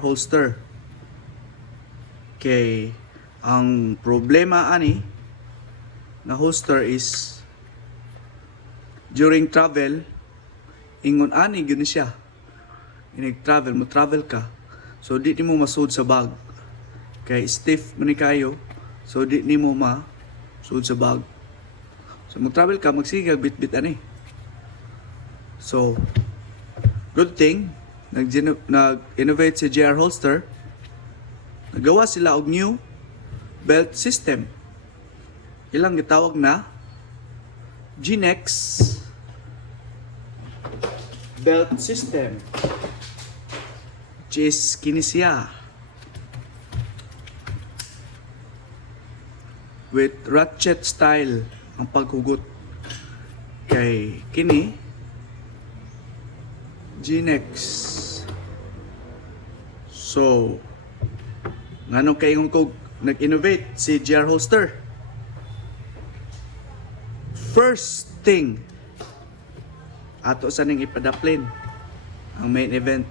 holster. Kay ang problema ani na holster is during travel ingon ani gyud ni siya. Inig travel mo travel ka. So di nimo masud sa bag. Kay stiff man ni kayo. So di nimo masud sa bag. So mo travel ka magsigag bit-bit ani. So good thing nag-innovate si JR Holster. Nagawa sila og new belt system. Ilang gitawag na G-Nex belt system. Which is kini siya. With ratchet style ang paghugot. Kay kini G-Nex. So, nganong kaingon ko nag-innovate si JR Holster? First thing, ato sa ning ipadaplin ang main event.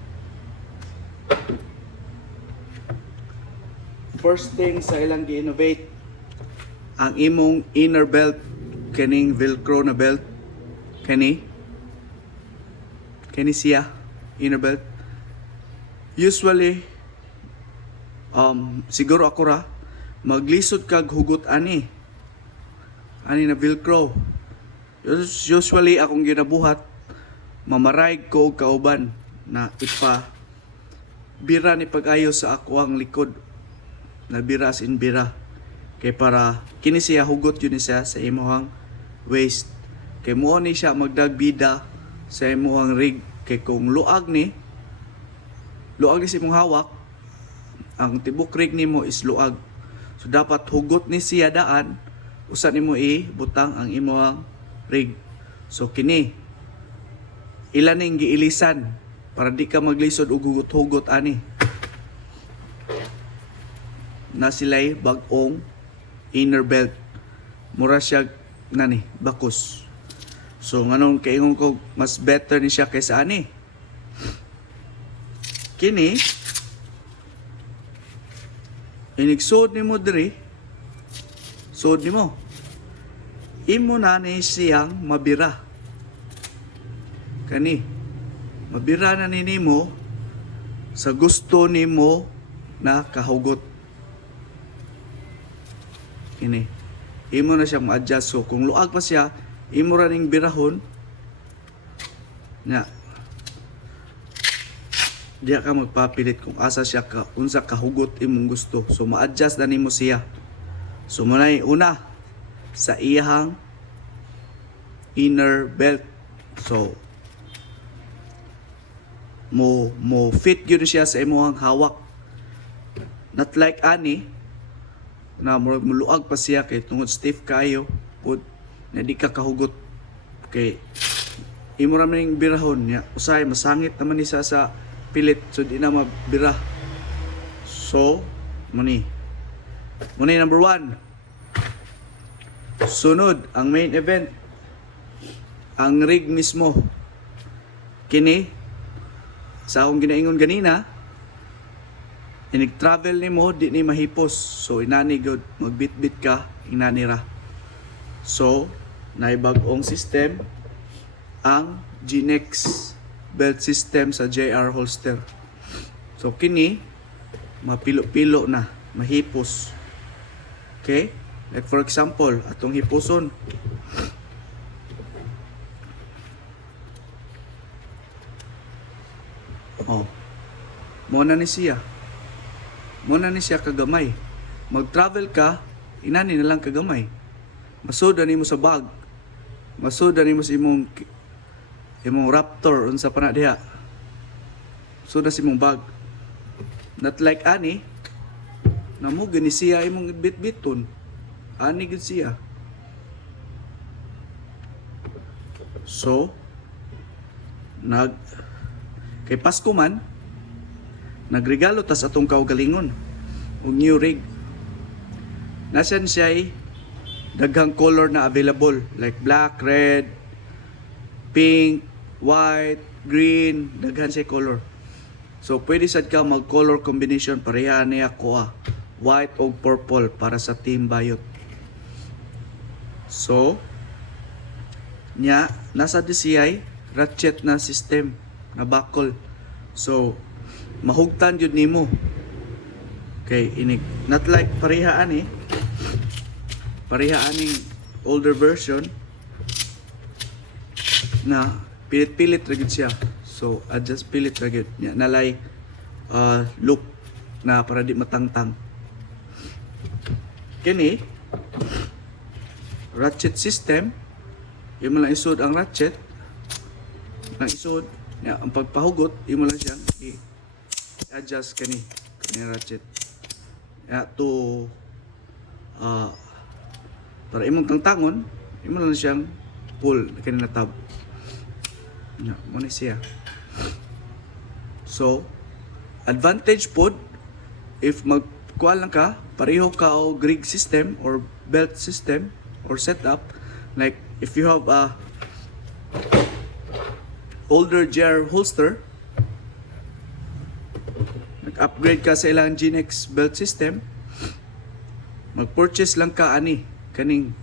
First thing sa ilang gi-innovate, ang imong inner belt, kaning velcro na belt, kani siya, inner belt. Usually, siguro ako ra, maglisod kag hugot ani na velcro. Usually, akong ginabuhat, mamarayg ko og kauban na bira ni pag-ayo sa ako ang likod. Na bira as in bira. Kay para, kini siya hugot yun siya sa imuhang waist. Kay mo ni siya magdagbida sa imuhang rig. Kay kung luag ni sa imong hawak, ang tibok rig nimo is luag. So dapat hugot ni siya daan, usa nimo butang ang imong rig. So kini ilan ning giilisan para di ka maglisod og hugot-hugot ani. Na sila'y bag-ong inner belt. Mura siya bakos. So nganong kaingon ko mas better ni siya kaysa ani. Kini inigsod nimo diri. Sod nimo. Imo na ni siyang mabira. Kani mabira na nimo sa gusto nimo na kahugot. Kini imo na siyang ma-adjust. So kung luag pa siya, imo ra ning birahon na diya ka magpapilit kung asa siya ka unsa kahugot imong gusto. So ma-adjust na nimo siya. So munay una sa iyang inner belt. So mo fit gyud siya sa imong hawak. Not like ani na muluag pa siya kay tungod stiff kayo pud na di ka kahugot. Kay imo ra ning birahon niya usay masangit naman ni sa pilit, so di na mabira. So muni number 1. Sunod ang main event, ang rig mismo. Kini sa akong ginaingon ganina, inig-travel nimo di ni mahipos. So inani gud magbit-bit ka inani ra. So naibag-ong system ang G-Nex belt system sa JR Holster. So kini mapilo-pilo na, mahipos. Okay? Like for example, atong hipuson. Muna ni siya kagamay. Mag-travel ka, inani na lang kagamay. Masud ani mo sa bag. Masud ani mo sa imong Raptor unsa pa na diha. Masud sa imong bag. Not like ani namo gani siya imong bit-biton. Ani gid siya. So kay Pasko man nagregalo tas atong kaugalingon og new rig. Nasan siya daghang color na available like black, red, pink, white, green, daghan siya color. So pwede sad ka mag color combination pareha niya ko white o purple para sa team bayot. So nya nasa DCI ratchet na system na buckle. So mahugtan jud nimo. Okay, inig not like pareha ani. Pareha aning older version na pilit-pilit ra gyud siya. So adjust pilit ra gyud nya nalay look na para di matangtang. Kini ratchet system, imo lang isud ang ratchet nang isud nya ang pagpahugot imo lang siyang i-adjust kani ratchet ya to para imong tangtangon imo lang siyang pull kani na tab nya mo ni siya. So advantage pod if magkuha lang ka pareho ka o grig system or belt system or setup, like if you have a older JR holster, nag-upgrade ka sa ilang GNX belt system, mag-purchase lang ka ani kaning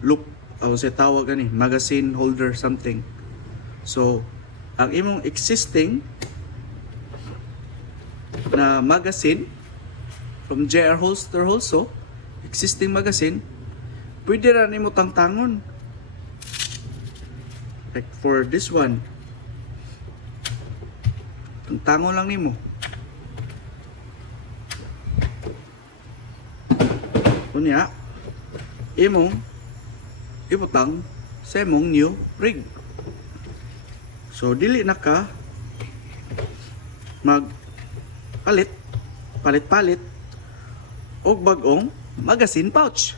loop o sa tawag ani magazine holder something. So ang imong existing na magazine from JR holster also, existing magazine, pwede ra nimo tangtangon. Like for this one, tangtangon lang nimo. Kunya, imong ibutang sa imong new rig. So dili na ka mag palit og bag-ong magazine pouch.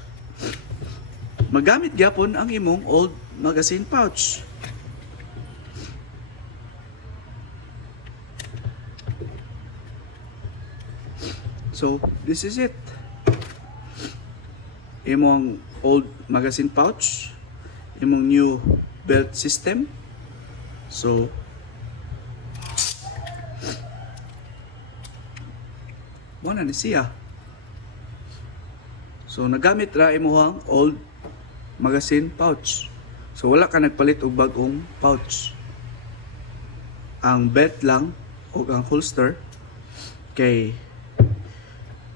Magamit gyapon ang imong old magazine pouch. So this is it. Imong old magazine pouch, imong new belt system. So mo na ni siya. So nagamit ra imong old magazine pouch. So wala ka nagpalit og bag-ong pouch. Ang belt lang o ang holster kay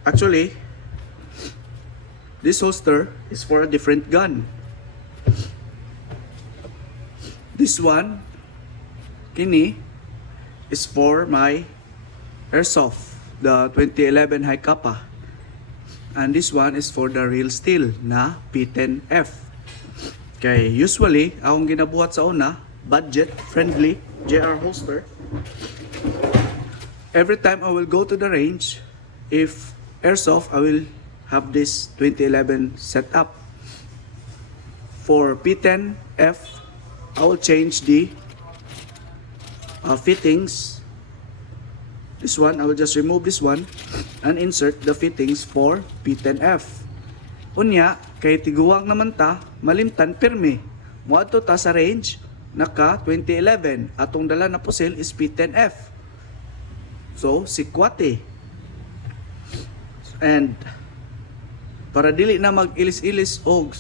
actually this holster is for a different gun. This one kini is for my airsoft, the 2011 High Kappa. And this one is for the real steel na P10F. Kay usually akong ginabuhat sa una, budget friendly JR holster. Every time I will go to the range, if airsoft, I will have this 2011 setup. For P10F, I will change the fittings. This one, I will just remove this one and insert the fittings for P10F. Unya, kay tiguwang naman ta, malimtan pirmi. Muadto ta sa range, naka 2011. Atong dala na pusil is P10F. So, sikwate. And, para dili na mag-ilis-ilis og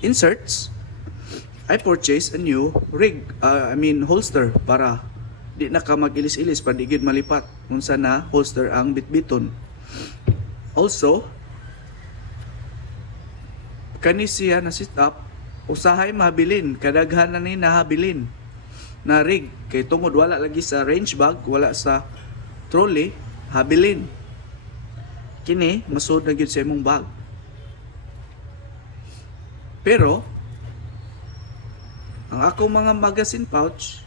inserts, I purchased a new holster para di na ka mag-ilis-ilis pa digid malipat unsa na holster ang bitbiton. Also, kani siya na sit up usahay mabilin kadaghan na ni nahabilin na rig kay tungod wala lagi sa range bag, wala sa trolley, habilin. Kini masud na gyud sa imong bag. Pero ang akong mga magazine pouch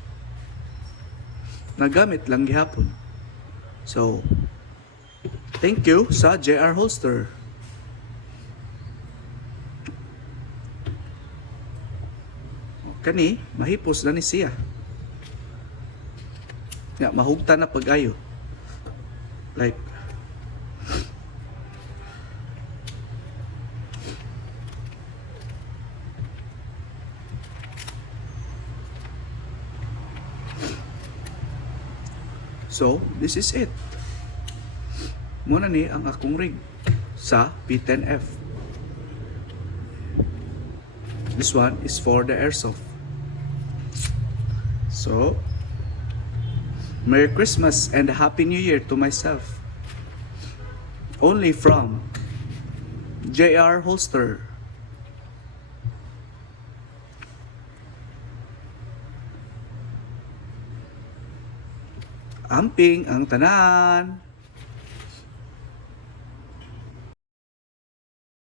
nagamit lang gihapon. So, thank you sa JR Holster. Kani, mahipos na ni siya. Ya, mahugta na pag-ayo. Like, So, this is it. Muna ni ang akong rig sa P10F. This one is for the airsoft. So, Merry Christmas and Happy New Year to myself. Only from JR Holster. Amping ang tanan.